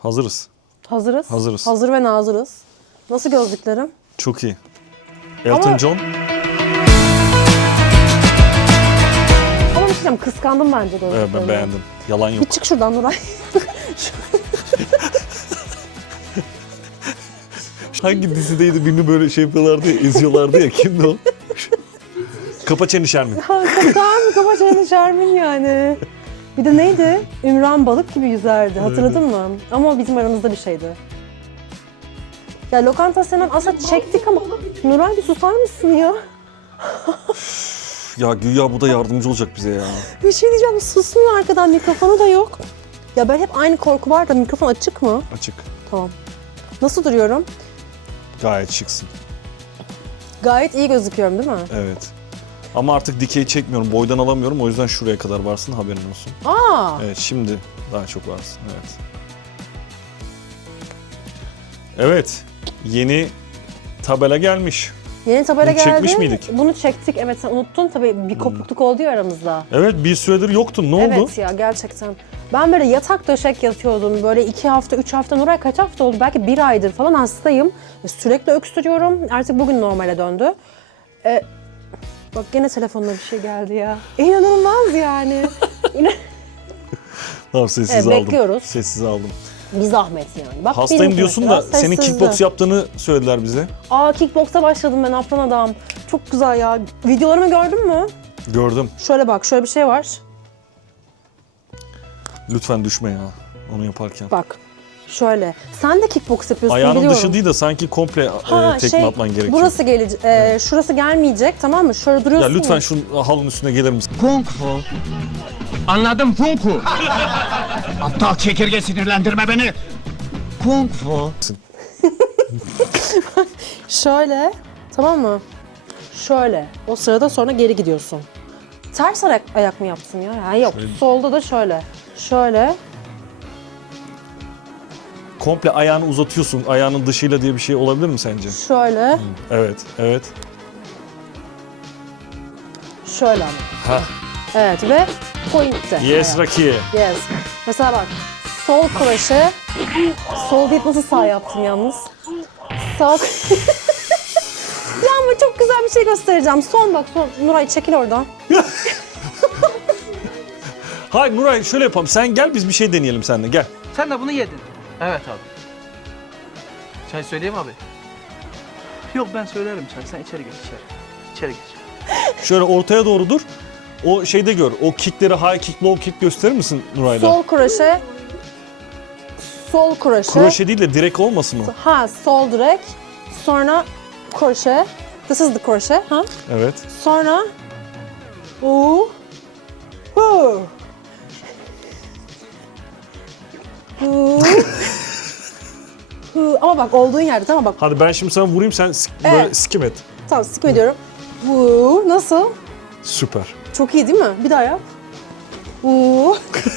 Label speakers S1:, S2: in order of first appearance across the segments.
S1: Hazırız.
S2: Hazırız.
S1: Hazırız.
S2: Hazır ve nazırız. Nasıl gözlüklerim?
S1: Çok iyi. Elton John.
S2: Ama bir şey diyeceğim, kıskandım bence gözlüklerimi.
S1: Evet, ben beğendim. Yalan yok.
S2: Bir çık şuradan Nuray.
S1: Hangi dizideydi birini böyle şey yapıyorlardı ya, eziyorlardı ya. Kimdi o? Kapa çeni Şermin.
S2: Tamam, kafa çeneni Şermin yani. Bir de neydi? Ümran balık gibi yüzerdi. Hatırladın mı? Ama o bizim aramızda bir şeydi. Ya lokanta senin aslında çektik ama... Nuray bir susar mısın ya?
S1: Ya güya bu da yardımcı olacak bize ya.
S2: Bir şey diyeceğim, susmuyor arkadan, mikrofonu da yok. Ya ben hep aynı korku var da mikrofon açık mı?
S1: Açık.
S2: Tamam. Nasıl duruyorum?
S1: Gayet şıksın.
S2: Gayet iyi gözüküyorum değil mi?
S1: Evet. Ama artık dikey çekmiyorum, boydan alamıyorum. O yüzden şuraya kadar varsın, haberin olsun.
S2: Aa.
S1: Evet, şimdi daha çok varsın. Evet. Evet, yeni tabela gelmiş.
S2: Yeni tabela
S1: Bunu
S2: geldi.
S1: çekmiş miydik?
S2: Bunu çektik. Evet, sen unuttun tabii. Bir kopukluk oldu ya aramızda.
S1: Evet, bir süredir yoktun. Ne oldu?
S2: Evet ya, gerçekten. Ben böyle yatak döşek yatıyordum. Böyle 2 hafta, 3 hafta, Nuray kaç hafta oldu? Belki 1 aydır falan hastayım. Sürekli öksürüyorum. Artık bugün normale döndü. Bak gene telefonuna bir şey geldi ya. İnanılmaz yani.
S1: Tamam, sessiz
S2: Evet,
S1: aldım.
S2: bekliyoruz.
S1: Sessiz aldım.
S2: Bir zahmet yani. Bak,
S1: Hastayım
S2: benimki
S1: diyorsun
S2: mesela
S1: da senin
S2: sessizdi.
S1: kickbox yaptığını söylediler bize.
S2: Aa, kickboksa başladım ben, apran adam. Çok güzel ya. Videolarımı gördün mü?
S1: Gördüm.
S2: Şöyle bak, şöyle bir şey var.
S1: Lütfen düşme ya onu yaparken.
S2: Bak. Şöyle. Sen de kickbox yapıyorsun,
S1: Ayağının
S2: biliyorum.
S1: dışı değil de sanki komple tekme atman gerekiyor.
S2: Burası gelecek, şurası gelmeyecek, tamam mı? Şöyle
S1: Ya
S2: duruyorsun.
S1: lütfen şu halının üstüne gelir misin?
S3: Kung fu. Anladım kung fu. Aptal çekirge sinirlendirme beni. Kung fu.
S2: Şöyle, tamam mı? Şöyle. O sırada sonra geri gidiyorsun. Ters ayak mı yaptın ya? Yani yok.
S1: Şöyle.
S2: Solda da şöyle. Şöyle.
S1: Komple ayağını uzatıyorsun. Ayağının dışıyla diye bir şey olabilir mi sence?
S2: Şöyle.
S1: Evet, evet.
S2: Şöyle ama.
S1: Ha.
S2: Evet ve pointe.
S1: Yes
S2: Evet.
S1: Rakiye.
S2: Yes. Mesela bak. Sol kroşe. Sol değil, nasıl sağ yaptım yalnız. Sağ... Ya ama çok güzel bir şey göstereceğim. Son bak, son. Nuray çekil oradan.
S1: Hayır Nuray, şöyle yapalım. Sen gel, biz bir şey deneyelim seninle. Gel.
S4: Sen de bunu yedin. Evet abi. Çay söyleyeyim abi. Yok, ben söylerim çay. Sen içeri geç içeri. İçeri geç.
S1: Şöyle ortaya doğru dur. O şeyde gör. O kickleri high kick, low kick gösterir misin Nuray'la?
S2: Sol kroşe. Sol kroşe.
S1: Kroşe değil de direkt olmasın o.
S2: Ha, sol direkt. Sonra kroşe. This is the kroşe. Ha?
S1: Evet.
S2: Sonra u hu. Hu. Hu. Ama bak, olduğun yerde, tamam bak.
S1: Hadi ben şimdi sana vurayım, sen böyle
S2: Evet.
S1: sikim et.
S2: Tamam, sık ediyorum. Hu. Nasıl?
S1: Süper.
S2: Çok iyi değil mi? Bir daha yap. Hu.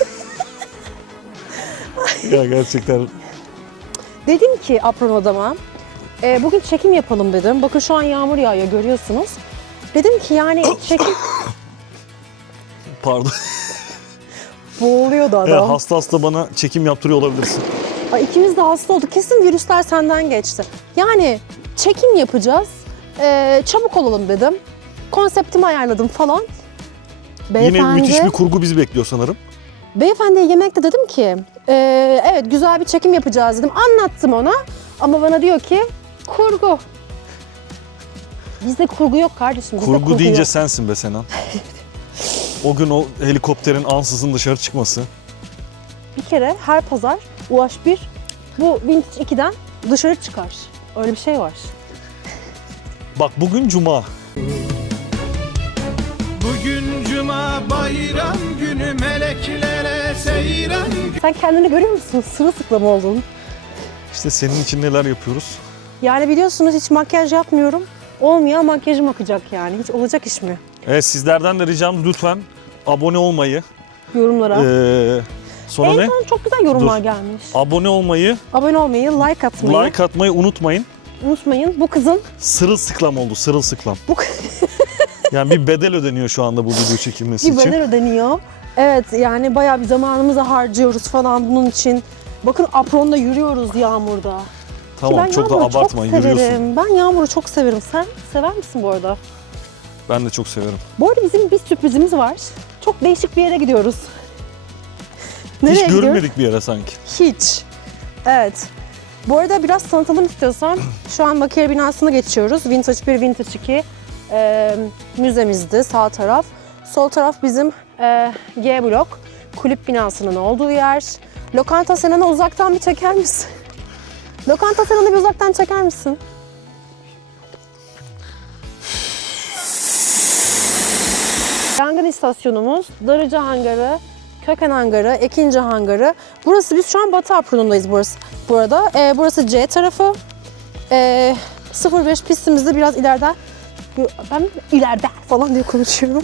S1: Ya gerçekten.
S2: Dedim ki apron odama, bugün çekim yapalım dedim. Bakın şu an yağmur yağıyor, görüyorsunuz. Dedim ki yani çekim...
S1: Pardon.
S2: Boğuluyordu
S1: Ya,
S2: adam.
S1: hasta bana çekim yaptırıyor olabilirsin.
S2: Ay, ikimiz de hasta olduk. Kesin virüsler senden geçti. Yani çekim yapacağız. Çabuk olalım dedim. Konseptimi ayarladım falan.
S1: Yine müthiş bir kurgu bizi bekliyor sanırım.
S2: Beyefendiye yemekte dedim ki, evet güzel bir çekim yapacağız dedim. Anlattım ona ama bana diyor ki kurgu. Bizde kurgu yok kardeşim. Bizde
S1: Kurgu deyince
S2: yok.
S1: sensin be Senan. O gün o helikopterin ansızın dışarı çıkması.
S2: Bir kere her pazar UH1 bu Vintage 2'den dışarı çıkar. Öyle bir şey var.
S1: Bak bugün cuma.
S5: Bugün cuma bayram günü, meleklere seyran günü.
S2: Sen kendini görüyor musun? Sırılsıklam oldun.
S1: İşte senin için neler yapıyoruz.
S2: Yani biliyorsunuz hiç makyaj yapmıyorum. Olmayan makyajım akacak yani. Hiç olacak iş mi?
S1: Evet, sizlerden de ricam lütfen abone olmayı.
S2: Yorumlara.
S1: Sonra
S2: En
S1: ne?
S2: son çok güzel yorumlar
S1: Dur.
S2: gelmiş.
S1: Abone olmayı,
S2: Abone olmayı, like atmayı
S1: like atmayı unutmayın.
S2: unutmayın. Bu kızın
S1: Sırılsıklam oldu, sırılsıklam.
S2: bu
S1: Yani bir bedel ödeniyor şu anda bu video çekilmesi
S2: bir
S1: için.
S2: bedel ödeniyor. Evet, yani bayağı bir zamanımızı harcıyoruz falan bunun için. Bakın apronla yürüyoruz yağmurda. Ki
S1: Tamam
S2: ben
S1: çok da
S2: yağmuru
S1: abartma, yürüyorsun.
S2: severim. Ben yağmuru çok severim. Sen sever misin bu arada?
S1: Ben de çok severim.
S2: Bu arada bizim bir sürprizimiz var. Çok değişik bir yere gidiyoruz.
S1: Hiç
S2: gidiyoruz?
S1: görünmedik bir yere sanki.
S2: Hiç. Evet. Bu arada biraz tanıtalım istiyorsan. Şu an Makiye binasına geçiyoruz. Vintage 1, Vintage 2 müzemizdi sağ taraf. Sol taraf bizim G blok kulüp binasının olduğu yer. Lokanta Senan'ı uzaktan bir çeker misin? Lokanta Senan'ı bir uzaktan çeker misin? Yangın istasyonumuz, Darıca Hangarı, Köken Hangarı, Ekinci Hangarı. Burası biz şu an Batı Apron'undayız burası. Burada burası C tarafı. 05 pistimizde biraz ileride. Ben ileride falan diye konuşuyorum.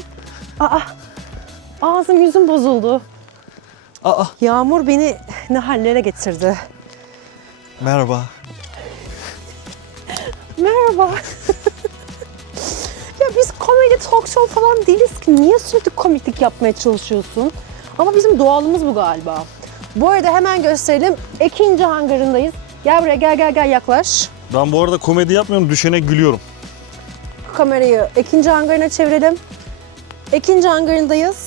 S2: Ağzım yüzüm bozuldu.
S1: Aa,
S2: Yağmur beni ne hallere getirdi.
S1: merhaba.
S2: Merhaba. Ya biz komedi talk show falan değiliz ki. Niye sürekli komiklik yapmaya çalışıyorsun? Ama bizim doğalımız bu galiba. Bu arada hemen gösterelim. Ekinci hangarındayız. Gel buraya gel yaklaş.
S1: Ben bu arada komedi yapmıyorum, düşene gülüyorum.
S2: Kamerayı Ekinci hangarına çevirelim. Ekinci hangarındayız.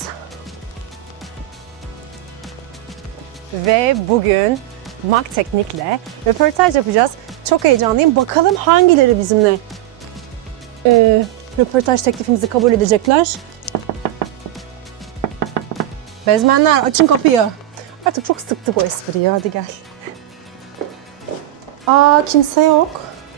S2: Ve bugün Mak Teknik'le röportaj yapacağız. Çok heyecanlıyım. Bakalım hangileri bizimle röportaj teklifimizi kabul edecekler. Bezmenler açın kapıyı. Artık çok sıktık o espriyi. Hadi gel. Kimse yok.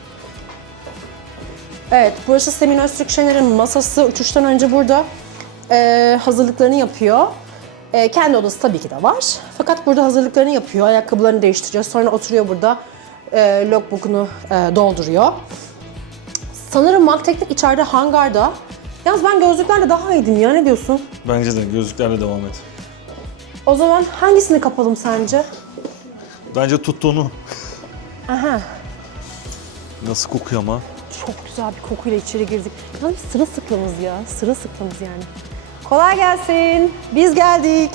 S2: Evet, burası Semin Öztürk Şener'in masası. Uçuştan önce burada hazırlıklarını yapıyor. Kendi odası tabii ki de var. Fakat burada hazırlıklarını yapıyor, ayakkabılarını değiştiriyor. Sonra oturuyor burada, logbook'unu dolduruyor. Sanırım Mak Teknik içeride hangarda. Yalnız ben gözlüklerle daha iyiydim ya, ne diyorsun?
S1: Bence de gözlüklerle devam et.
S2: O zaman hangisini kapalım sence?
S1: Bence tuttu onu.
S2: Aha,
S1: Nasıl kokuyor ama.
S2: çok güzel bir kokuyla içeri girdik. Yalnız sırılsıklamız ya, sırılsıklamız yani. Kolay gelsin, biz geldik.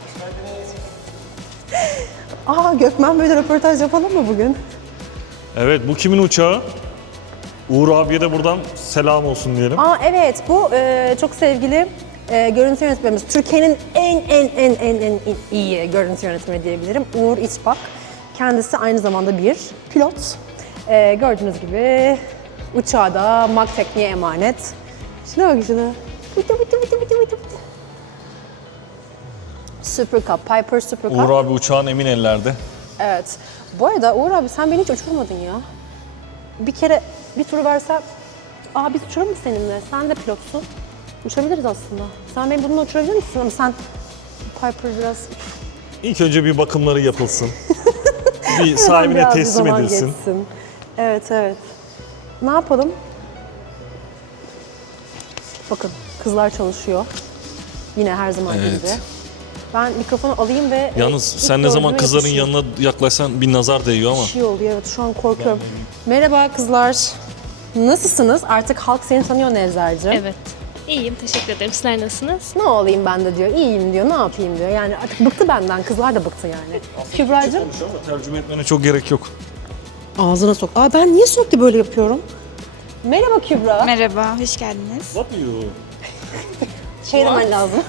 S2: Gökmen böyle röportaj yapalım mı bugün?
S1: Evet, bu kimin uçağı? Uğur abiye de buradan selam olsun diyelim.
S2: Evet, bu çok sevgili görüntü yönetmenimiz. Türkiye'nin en iyi görüntü yönetmeni diyebilirim. Uğur İçbak. Kendisi aynı zamanda bir pilot. Gördüğünüz gibi uçağı da Mak Teknik'e emanet. Şuna bak şuna. Super Cup, Piper Super Cup.
S1: Uğur abi uçağın emin ellerde.
S2: Evet. Bu arada Uğur abi sen beni hiç uçurmadın ya. Bir kere bir tur versen, biz uçurur mu seninle? Sen de pilotsun. Uçabiliriz aslında. Sen beni bununla uçurabilir misin? Ama sen Piper biraz...
S1: İlk önce bir bakımları yapılsın. Bir sahibine
S2: Biraz bir
S1: teslim
S2: zaman
S1: edilsin.
S2: geçsin. Evet. Ne yapalım? Bakın kızlar çalışıyor. Yine her zaman
S1: Evet.
S2: gibi. Ben mikrofonu alayım ve...
S1: Yalnız
S2: ilk
S1: sen ne zaman
S2: gördüğüme
S1: kızların
S2: yapışayım.
S1: yanına yaklaşsan bir nazar değiyor ama.
S2: Bir şey oldu, evet, şu an korkuyorum. Merhaba kızlar. Nasılsınız? Artık halk seni tanıyor Nevzer'cim.
S6: Evet. İyiyim, teşekkür ederim. Sizler nasılsınız?
S2: Ne olayım ben de diyor, iyiyim diyor, ne yapayım diyor. Yani artık bıktı benden, kızlar da bıktı yani. Kübra'cığım.
S1: Ama tercüme etmene çok gerek yok.
S2: Ağzına sok. Ben niye sürekli böyle yapıyorum? Merhaba Kübra.
S7: Merhaba, hoş geldiniz.
S1: What you?
S2: Şey demen lazım.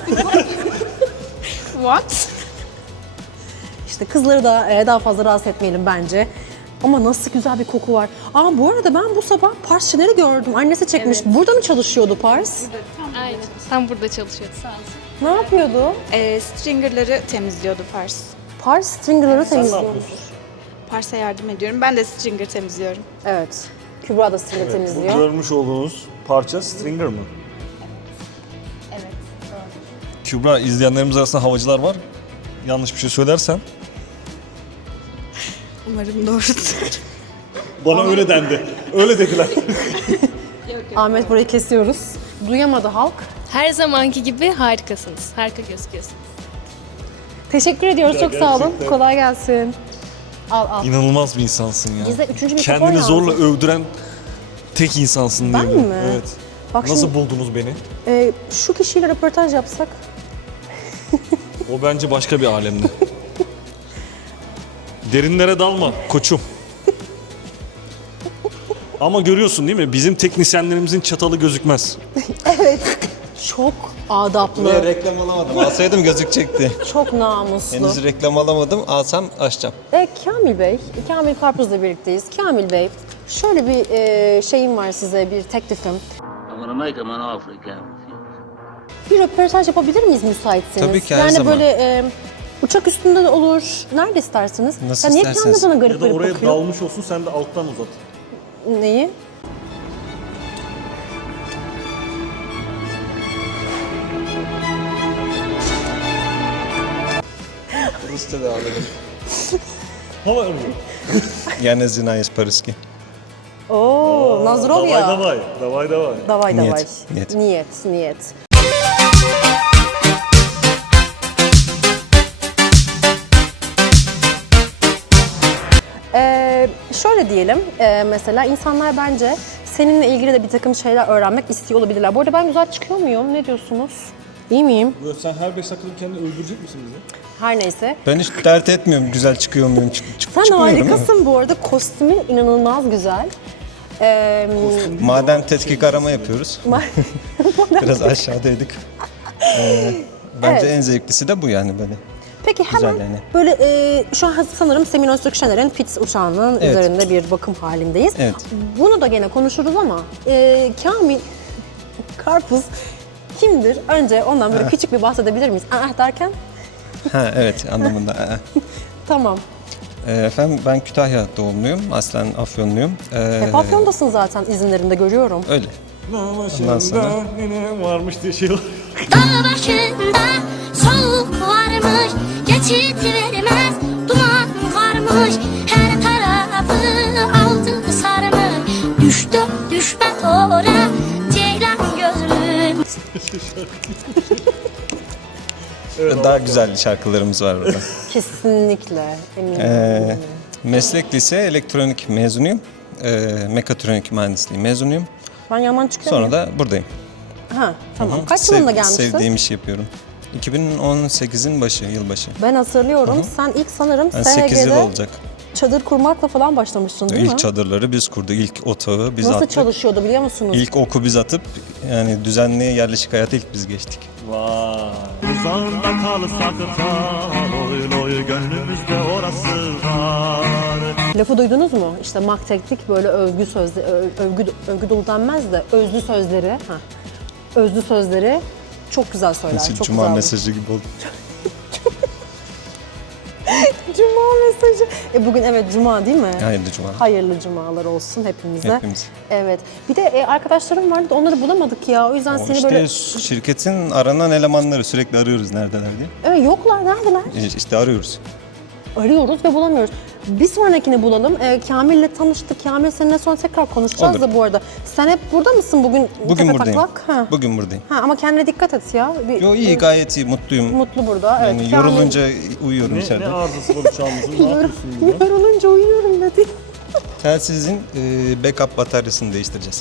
S7: What?
S2: İşte kızları da daha fazla rahatsız etmeyelim bence. Ama nasıl güzel bir koku var. Bu arada ben bu sabah Pars Şener'i gördüm. Annesi çekmiş. Burada mı çalışıyordu Pars?
S6: Aynen. Tam burada çalışıyordu. Sağ olsun.
S2: Ne yapıyordu?
S7: Stringer'ları temizliyordu Pars.
S2: Pars stringer'ları temizliyormuş.
S7: Pars'a yardım ediyorum. Ben de stringer temizliyorum.
S2: Evet. Kübra da stringer
S1: Bu
S2: temizliyor.
S1: görmüş olduğunuz parça stringer mı?
S7: Evet, doğru.
S1: Kübra, izleyenlerimiz arasında havacılar var. Yanlış bir şey söylersen.
S7: Umarım doğrudur.
S1: Bana öyle dendi. Öyle dediler.
S2: Ahmet, burayı kesiyoruz. Duyamadı halk.
S6: Her zamanki gibi harikasınız. Harika gözüküyorsunuz.
S2: Teşekkür ediyoruz. Çok sağ olun.
S1: gerçekten.
S2: Kolay gelsin. Al.
S1: İnanılmaz bir insansın ya.
S2: Bize üçüncü mikrofon
S1: Kendini
S2: lazım.
S1: zorla övdüren tek insansın
S2: Ben
S1: diyebilirim.
S2: mi?
S1: Evet.
S2: Bak
S1: Nasıl
S2: şimdi,
S1: buldunuz beni?
S2: şu kişiyle röportaj yapsak.
S1: O bence başka bir alemde. Derinlere dalma koçum. Ama görüyorsun değil mi? Bizim teknisyenlerimizin çatalı gözükmez.
S2: Çok adaplı,
S8: reklam alamadım. Alsaydım gözükecekti.
S2: çok namuslu.
S8: Henüz reklam alamadım. Alsam açacağım.
S2: Kamil Bey, Kamil Karpuz'la birlikteyiz. Kamil Bey, şöyle bir şeyim var size, bir teklifim. Bir röportaj yapabilir miyiz müsaitseniz?
S8: Tabii ki, her
S2: yani
S8: zaman.
S2: böyle uçak üstünde de olur, nerede isterseniz.
S8: Nasıl
S2: ya niye
S8: isterseniz.
S2: kendi bana garip
S1: Ya da
S2: garip
S1: oraya
S2: bakıyor?
S1: dalmış olsun sen de alttan uzat.
S2: Neyi?
S8: Rus'ta da alırım.
S1: Hava ömrü.
S8: Я не знаю по-русски.
S2: Oo, Nazrovya.
S1: Davay.
S2: Davay.
S8: Niyet, niyet.
S2: Niyet. Şöyle diyelim, mesela insanlar bence seninle ilgili de bir takım şeyler öğrenmek istiyor olabilirler. Bu arada ben güzel çıkıyor muyum? Ne diyorsunuz? İyi miyim?
S1: Sen her 5 dakikada kendini öldürecek misin bizi?
S2: Her neyse.
S8: Ben hiç dert etmiyorum güzel çıkıyor muyum,
S2: Sen
S8: çıkmıyorum.
S2: harikasın bu arada. Kostümün inanılmaz güzel.
S8: Maden tetkik arama yapıyoruz. Biraz aşağıdaydık. Bence
S2: Evet.
S8: en zevklisi de bu yani böyle.
S2: Peki hemen
S8: Güzel yani.
S2: böyle şu an sanırım Semih Öztürk Şener'in Pitts uçağının
S8: Evet.
S2: üzerinde bir bakım halindeyiz.
S8: Evet.
S2: Bunu da gene konuşuruz ama Kamil Karpuz kimdir? Önce ondan böyle küçük bir bahsedebilir miyiz? Derken?
S8: Ha evet anlamında.
S2: Tamam.
S8: Efendim ben Kütahya doğumluyum. Aslen Afyonluyum.
S2: Hep Afyon'dasın zaten izinlerinde görüyorum.
S8: Öyle. Ondan sonra
S1: varmış diye şey var.
S9: Dağ başında soğuk varmış, geçit vermez, duman varmış, her tarafı aldı sarmış, düştü düşmez ora, ceylan gözlü.
S8: daha güzel şarkılarımız var orada.
S2: Kesinlikle eminim.
S8: Meslek lise elektronik mezunuyum. Mekatronik mühendisliği mezunuyum.
S2: Ben yandan çıkıyor
S8: Sonra
S2: muyum?
S8: da buradayım.
S2: Ha, tamam. Kaç yılında gelmiştin?
S8: Sevdiğim işi yapıyorum. 2018'in başı, yılbaşı.
S2: Ben hatırlıyorum. Sen ilk sanırım
S8: Yani 8 yıl
S2: SHG'de
S8: olacak.
S2: çadır kurmakla falan başlamıştın değil mi?
S8: İlk çadırları biz kurduk, ilk otağı biz
S2: Nasıl
S8: attık.
S2: çalışıyordu biliyor musunuz?
S8: İlk oku biz atıp yani düzenli yerleşik hayata ilk biz geçtik.
S1: Vay.
S5: Uzağında kalsak da oy oy gönlümüzde orası var.
S2: Lafı duydunuz mu? İşte Mak Teknik böyle övgü sözleri, övgü dolu denmez de özlü sözleri. Özlü sözleri çok güzel söyler.
S8: Nasıl
S2: çok
S8: cuma
S2: güzel.
S8: mesajı gibi oldu.
S2: Cuma mesajı. Bugün evet cuma değil mi?
S8: Hayırlı cuma.
S2: Hayırlı cumalar olsun hepimize.
S8: Hepimiz.
S2: Evet. Bir de arkadaşlarım vardı da onları bulamadık ya. O yüzden
S8: O
S2: seni
S8: işte
S2: böyle...
S8: şirketin aranan elemanları sürekli arıyoruz neredeler diye.
S2: Evet yoklar. Neredeler?
S8: İşte arıyoruz.
S2: Arıyoruz ve bulamıyoruz. Bir sonrakini bulalım. Kamil'le tanıştık. Kamil seninle sonra tekrar konuşacağız
S8: Olur.
S2: da bu arada. Sen hep burada mısın bugün?
S8: Bugün
S2: tepe
S8: buradayım.
S2: taklak? Ha.
S8: Bugün buradayım.
S2: Ama kendine dikkat et ya.
S8: Yo iyi gayet iyi mutluyum.
S2: Mutlu burada. Evet.
S8: Yani
S2: Kamil-
S8: yorulunca uyuyorum içeride.
S1: Ne arızası var uçağımızın? Ne yapıyorsun burada?
S2: Yorulunca uyuyorum dedi.
S8: Telsizin backup bataryasını değiştireceğiz.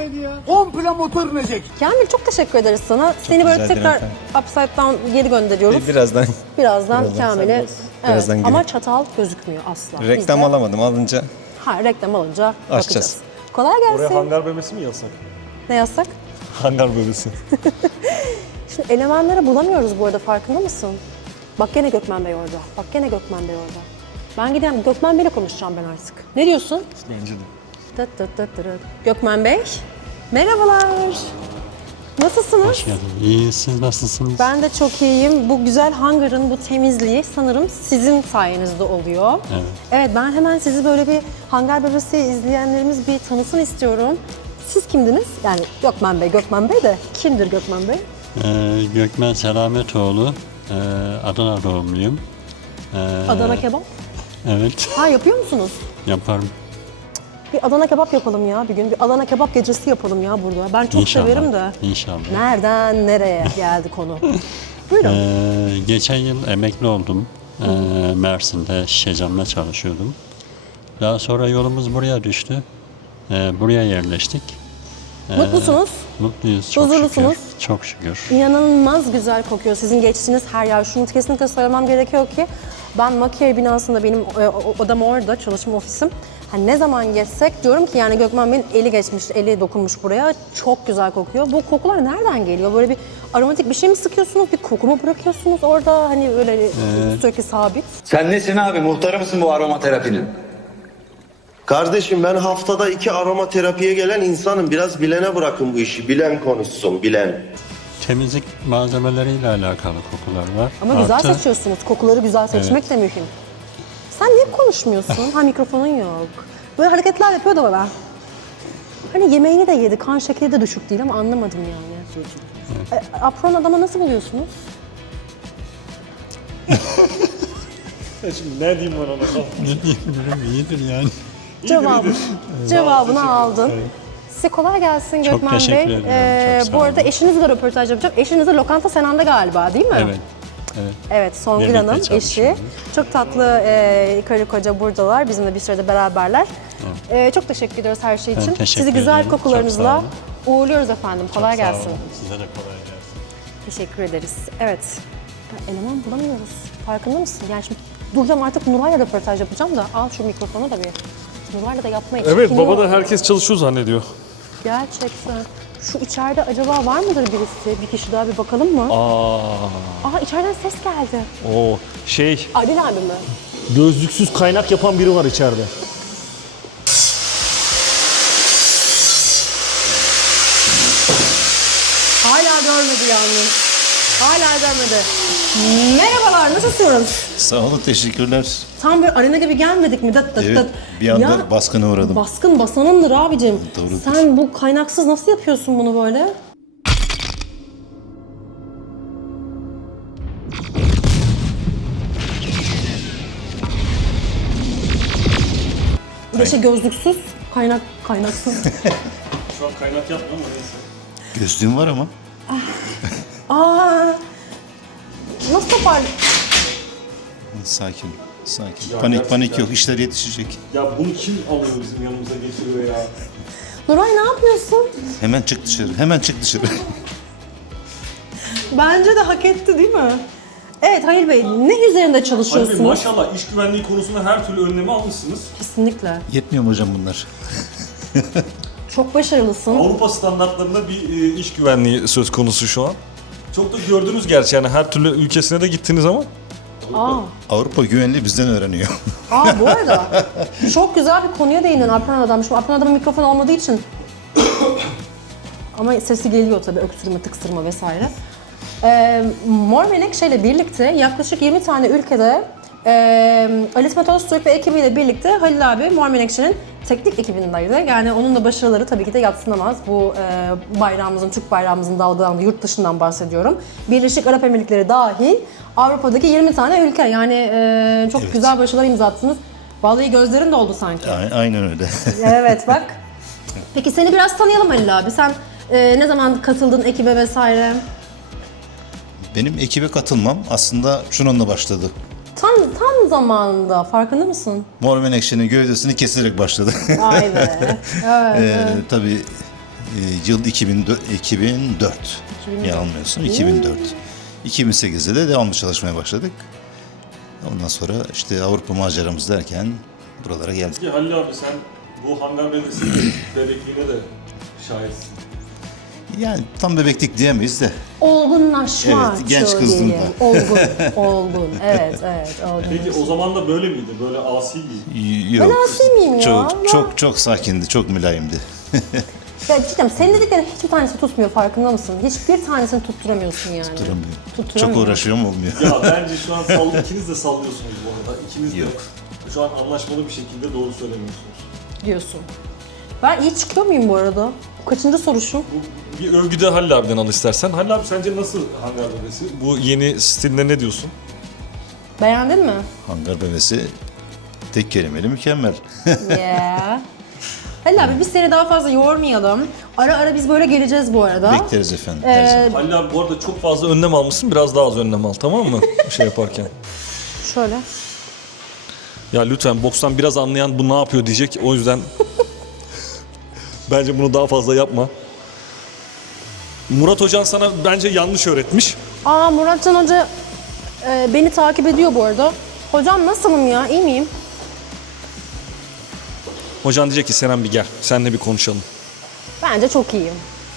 S2: Kamil çok teşekkür ederiz sana. Seni böyle
S8: rica ederim
S2: tekrar
S8: efendim.
S2: upside down geri gönderiyoruz.
S8: Birazdan
S2: Birazdan
S8: birazdan.
S2: Kamil'e. Evet.
S8: Birazdan
S2: Ama
S8: gelin.
S2: çatal gözükmüyor asla.
S8: reklam
S2: Biz de-
S8: alamadım. Alınca
S2: Reklam alınca bakacağız.
S8: Açacağız.
S2: Kolay gelsin.
S1: Oraya hangar bebesi mi yazsak?
S2: Ne yazsak?
S1: Hangar bebesi.
S2: Şimdi elemanları bulamıyoruz bu arada farkında mısın? Bak gene Gökmen Bey orada. Bak gene Gökmen Bey orada. Ben gideyim Gökmen Bey'le konuşacağım ben artık. Ne diyorsun?
S1: Bence de.
S2: Tıt tıt tıt tıt. Gökmen Bey. Merhabalar. Nasılsınız?
S10: Hoş geldin. İyi, siz nasılsınız?
S2: Ben de çok iyiyim. Bu güzel hangarın bu temizliği sanırım sizin sayenizde oluyor.
S10: Evet.
S2: Evet ben hemen sizi böyle bir hangar bebesi izleyenlerimiz bir tanısın istiyorum. Siz kimdiniz? Yani Gökmen Bey de kimdir Gökmen Bey?
S10: Gökmen Selametoğlu, Adana doğumluyum.
S2: Adana kebap.
S10: Evet,
S2: Ha yapıyor musunuz?
S10: yaparım.
S2: Bir Adana kebap yapalım ya bir gün. Bir Adana kebap gecesi yapalım ya burada. Ben çok
S10: İnşallah.
S2: severim de.
S10: İnşallah.
S2: Nereden nereye geldi konu? Buyurun.
S10: Geçen yıl emekli oldum. Mersin'de Şişecam'da çalışıyordum. Daha sonra yolumuz buraya düştü. Buraya yerleştik.
S2: Mutlusunuz.
S10: Mutluyuz, çok
S2: Huzurlusunuz.
S10: şükür. Çok şükür.
S2: İnanılmaz güzel kokuyor sizin geçtiğiniz her yer. Şunu kesinlikle söylemem gerekiyor ki Ben Makiye binasında benim odam orada, çalışma ofisim. Hani ne zaman geçsek diyorum ki yani Gökmen Bey'in eli geçmiş, eli dokunmuş buraya. Çok güzel kokuyor. Bu kokular nereden geliyor? Böyle bir aromatik bir şey mi sıkıyorsunuz? Bir koku mu bırakıyorsunuz orada? Hani öyle sürekli sabit.
S3: Sen nesin abi? Muhtarı mısın bu aromaterapinin?
S11: Kardeşim ben haftada 2 aromaterapiye gelen insanım. Biraz bilene bırakın bu işi. Bilen konuşsun, bilen.
S10: Temizlik malzemeleriyle alakalı kokular var.
S2: Ama güzel
S10: Artı-
S2: seçiyorsunuz. Kokuları güzel seçmek de mühim. Sen niye konuşmuyorsun? Ha mikrofonun yok. Böyle hareketler yapıyor da bana. Hani yemeğini de yedi, kan şekeri de düşük değil ama anlamadım yani. Apron adamı nasıl buluyorsunuz?
S1: Şimdi ne diyeyim ben ona?
S10: İyidir yani.
S2: Cevabını aldın. Size kolay gelsin
S10: Çok
S2: Gökmen
S10: teşekkür
S2: Bey.
S10: ederim, çok sağ
S2: Bu arada
S10: olun.
S2: eşinizle röportaj yapacağım. Eşiniz de Lokanta Senan'da galiba değil mi?
S10: Evet. Evet.
S2: Evet, Songül
S10: Birlikte
S2: Hanım eşi.
S10: çalışıyoruz.
S2: Çok tatlı karı koca buradalar. Bizimle bir sürede beraberler. Çok teşekkür ediyoruz her şey
S10: Ben
S2: için.
S10: teşekkür
S2: Sizi güzel
S10: ederim. Çok
S2: kokularınızla
S10: sağ olun.
S2: uğurluyoruz efendim. Kolay
S10: Sağ
S2: gelsin.
S10: olun. Size de kolay gelsin.
S2: Teşekkür ederiz. Evet. Ya, eleman bulamıyoruz. Farkında mısın? Yani şimdi duracağım artık Nuray'la röportaj yapacağım da al şu mikrofonu da bir. Nuray'la da yapmayı
S1: Evet,
S2: çekiniyor.
S1: baba da herkes çalışıyor zannediyor.
S2: Gerçekten. Şu içeride acaba var mıdır birisi? Bir kişi daha bir bakalım mı? Aa içeriden ses geldi.
S1: O şey,
S2: Adil abi mi?
S1: gözlüksüz kaynak yapan biri var içeride.
S2: Hala görmedi yalnız. Hala görmedi. Merhabalar, nasılsınız?
S8: Sağ olun, teşekkürler.
S2: Tam bir arena gibi gelmedik mi? Dat, dat,
S8: Evet,
S2: dat.
S8: bir anda
S2: Ya,
S8: baskına uğradım.
S2: baskın basanındır abicim.
S8: Doğrudur.
S2: Sen bu kaynaksız nasıl yapıyorsun bunu böyle? Bir de şey gözlüksüz, kaynaksız.
S1: Şu an kaynak yapmıyor ama neyse.
S8: Gözlüğüm var ama.
S2: Aa, nasıl topar?
S8: Sakin, sakin.
S1: Ya
S8: Panik
S1: gerçekten.
S8: yok, işler yetişecek.
S1: Ya bunu kim alıyor bizim yanımıza getiriyor ya?
S2: Nuray ne yapıyorsun?
S8: Hemen çık dışarı, hemen çık dışarı.
S2: Bence de hak etti değil mi? Evet Halil Bey, ne üzerinde çalışıyorsunuz?
S1: Maşallah iş güvenliği konusunda her türlü önlemi almışsınız.
S2: Kesinlikle.
S8: Yetmiyor mu hocam bunlar?
S2: Çok başarılısın.
S1: Avrupa standartlarında bir iş güvenliği söz konusu şu an. Çok da gördünüz gerçi yani her türlü ülkesine de gittiniz ama.
S8: Avrupa güvenliği bizden öğreniyor.
S2: Bu arada çok güzel bir konuya değindin Apron Adam. Şimdi Apron Adam'ın mikrofon olmadığı için ama sesi geliyor tabii öksürme, tıksırma vesaire. Mor Menekşe ile birlikte yaklaşık 20 tane ülkede Ali İsmet Öztürk ve ekibiyle birlikte Halil abi Mor Menekşe'nin teknik ekibindeydi. Yani onun da başarıları tabii ki de yadsınamaz. Bu bayrağımızın, Türk bayrağımızın dalgalandığı yurt dışından bahsediyorum. Birleşik Arap Emirlikleri dahil Avrupa'daki 20 tane ülke. Yani çok
S8: Evet.
S2: güzel başarılar imza attınız. Vallahi gözlerin doldu sanki.
S8: Aynen öyle.
S2: Evet bak. Peki seni biraz tanıyalım Halil abi. Sen ne zaman katıldın ekibe vesaire?
S8: Benim ekibe katılmam aslında şununla başladı.
S2: Tam zamanında farkında mısın?
S8: Mor Menekşe'nin gövdesini keserek başladı.
S2: Vay be. Evet.
S8: Tabii yıl 2004. Yanılmıyorsun, 2004. 2008'de de devamlı çalışmaya başladık. Ondan sonra işte Avrupa maceramız derken buralara geldik.
S1: Peki Halil abi sen bu hangar bebesinin bebekliğine de şahitsin.
S8: Yani tam bebeklik diyemeyiz de.
S2: Olgunlaşma
S8: Evet, genç
S2: çağı
S8: kızdım
S2: diyelim. Olgun. Evet, olgun.
S1: Peki o zaman da böyle miydi? Böyle asi miydi?
S8: Yok.
S2: Ben asi miyim ya?
S8: Çok sakindi, çok mülayimdi.
S2: Ya cidden senin dediklerin hiçbir tanesi tutmuyor farkında mısın? Hiçbir tanesini tutturamıyorsun yani.
S8: Çok uğraşıyorum, olmuyor.
S1: Ya bence şu an ikiniz de sallıyorsunuz bu arada. İkiniz de şu an anlaşmalı bir şekilde doğru söylemiyorsunuz.
S2: Diyorsun. Ben iyi çıkıyor muyum bu arada? Kaçıncı soruşum?
S1: Bir övgü de Halil abiden al istersen. Halil abi sence nasıl hangar bebesi? Bu yeni stiline ne diyorsun?
S2: Beğendin mi?
S8: Hangar bebesi tek kelimeli mükemmel.
S2: Yeah. Halil abi biz seni daha fazla yormayalım. Ara ara biz böyle geleceğiz bu arada.
S8: Bekleriz efendim. Her zaman.
S1: Halil abi bu arada çok fazla önlem almışsın. Biraz daha az önlem al, tamam mı? Şey yaparken.
S2: Şöyle.
S1: Ya lütfen bokstan biraz anlayan bu ne yapıyor diyecek. O yüzden bence bunu daha fazla yapma. Murat Hocan sana bence yanlış öğretmiş.
S2: Muratcan Hoca beni takip ediyor bu arada. Hocam nasılım ya? İyi miyim?
S1: Hocan diyecek ki Senem bir gel. Seninle bir konuşalım.
S2: Bence çok iyiyim.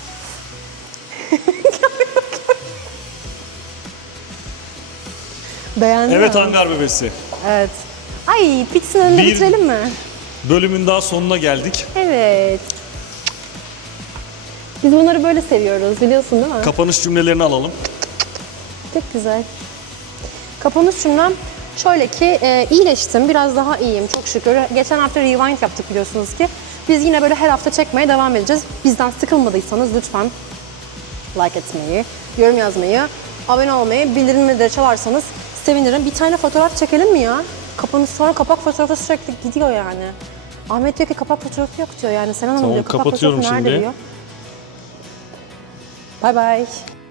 S2: Beğendin
S1: Evet
S2: mi?
S1: hangar bebesi.
S2: Evet. Ay bitsin önünde
S1: Bir-
S2: bitirelim mi?
S1: Bölümün daha sonuna geldik.
S2: Evet. Biz bunları böyle seviyoruz biliyorsun değil mi?
S1: Kapanış cümlelerini alalım.
S2: Çok güzel. Kapanış cümlem şöyle ki iyileştim, biraz daha iyiyim çok şükür. Geçen hafta rewind yaptık biliyorsunuz ki. Biz yine böyle her hafta çekmeye devam edeceğiz. Bizden sıkılmadıysanız lütfen like etmeyi, yorum yazmayı, abone olmayı, bildirimleri çalarsanız sevinirim. Bir tane fotoğraf çekelim mi ya? Kapanış sonra kapak fotoğrafı sürekli gidiyor yani. Ahmet diyor ki kapak fotoğrafı yok diyor yani. Senan Hanım
S1: Tamam,
S2: diyor kapak
S1: kapatıyorum
S2: fotoğrafı nerede
S1: şimdi.
S2: diyor. Bye bye.